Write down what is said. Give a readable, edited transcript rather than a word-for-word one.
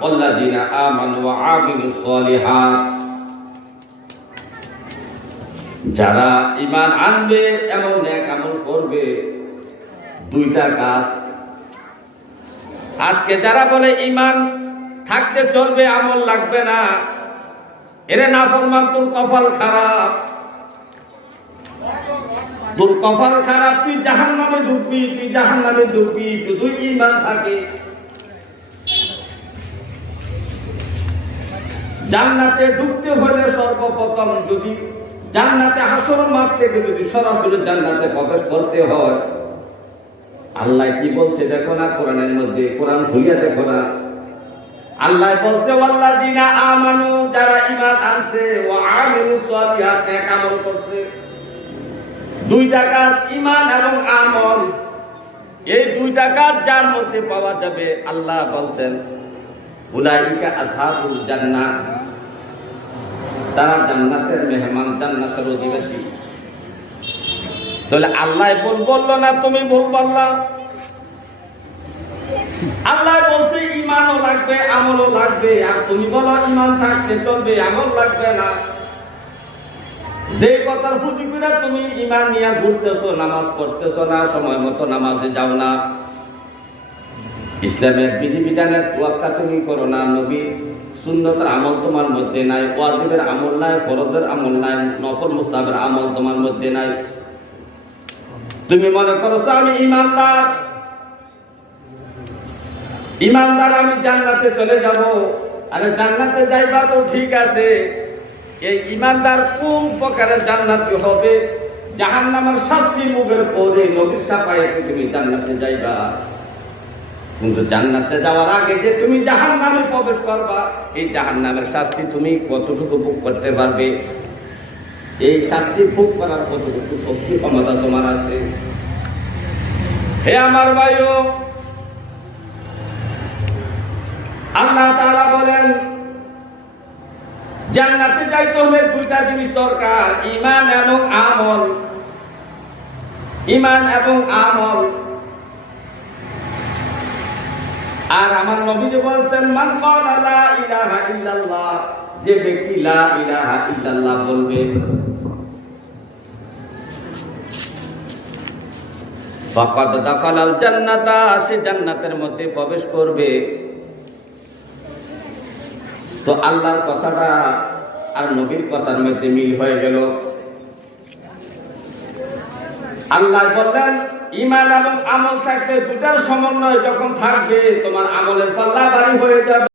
ওয়াল্লাযীনা আমানু ওয়া আমিলুস সলিহাত, যারা ঈমান আনবে এবং নেক আমল করবে। দুইটা কাজ। আজকে যারা বলে ঈমান থাকতে চলবে, আমল লাগবে না, এরে নাফরমান, তোর কপাল খারাপ, তোর কপাল খারাপ, তুই জাহান্নামে ঢুকবি, তুই জাহান্নামে ঢুকবি যদি ঈমান থাকে। জান্নাতে ঢুকতে হলে সর্বপ্রথম যদি জান্নাতে হাসর মাঠ থেকে যদি সরাসরি জান্নাতে প্রবেশ করতে হয়, আল্লাহ কি বলছে দেখো না কোরআনের মধ্যে, কোরআন খুলিয়া দেখো না। আল্লাহ বলছে ওয়াল্লাযীনা আমানু, যারা ঈমান আনছে, ওয়া আমিলুস সলিহাত, নেক আমল করছে। দুইটা কাজ, ঈমান এবং আমল, এই দুইটা কাজ যার মধ্যে পাওয়া যাবে, আল্লাহ বলছেন উলাইকা আসহাবুল জান্নাহ, তারা জান্নাতের মেহমান, জান্নাতের অধিবাসী। তাহলে আল্লাহ বললো না, তুমি ভুল বললা। আল্লাহ বলছে ঈমানও লাগবে, আমলও লাগবে, আর তুমি বলো ঈমান থাকতে চলবে, আমল লাগবে না। যে কথার ফুটি করে তুমি ঈমান নিয়ে ঘুরতেছো, নামাজ পড়তেছো না, সময় মতো নামাজে যাও না, ইসলামের বিধিবিধানের তোয়াক্কা তুমি করো না, নবী সুন্নতের আমল তোমার মধ্যে নাই, ওয়াজিবের আমল নাই, ফরজের আমল নাই, নফল মুস্তাহাবের আমল তোমার মধ্যে নাই। তুমি মনে করছো আমি ঈমানদার, ঈমানদার, আমি জান্নাতে চলে যাব। আরে জান্নাতে যাইবা তো ঠিক আছে, এই ঈমানদার কোন প্রকারের জান্নাতি হবে? জাহান্নামের শাস্তি মুখের পরে নবীর শাফায়াতে তুমি জান্নাতে যাইবা। কিন্তু জান্নাতে যাওয়ার আগে যে তুমি জাহান্নামে প্রবেশ করবা, এই জাহান্নামের শাস্তি তুমি কতটুকু ভোগ করতে পারবে? এই শাস্তি ভোগ করার কতটুকু শক্তি ক্ষমতা তোমার আছে? হে আমার ভাইও, আল্লাহ তাআলা বলেন জান্নাতে যাইতে হলে দুইটা জিনিস দরকার, ঈমান এবং আমল। ঈমান এবং আমল। আর আমার নবী যে বলেন মান ক্বালা লা ইলাহা ইল্লাল্লাহ, যে ব্যক্তি লা ইলাহা ইল্লাল্লাহ বলবে, ফাকাদ দাখালাল জান্নাতা, সে জান্নাতের মধ্যে প্রবেশ করবে। তো আল্লাহর কথাটা আর নবীর কথার মধ্যে মিল হয়ে গেল। আল্লাহ বললেন ঈমান এবং আমল থাকলে দুটার সমন্বয় যখন থাকবে, তোমার আমলের পাল্লা ভারী হয়ে যাবে।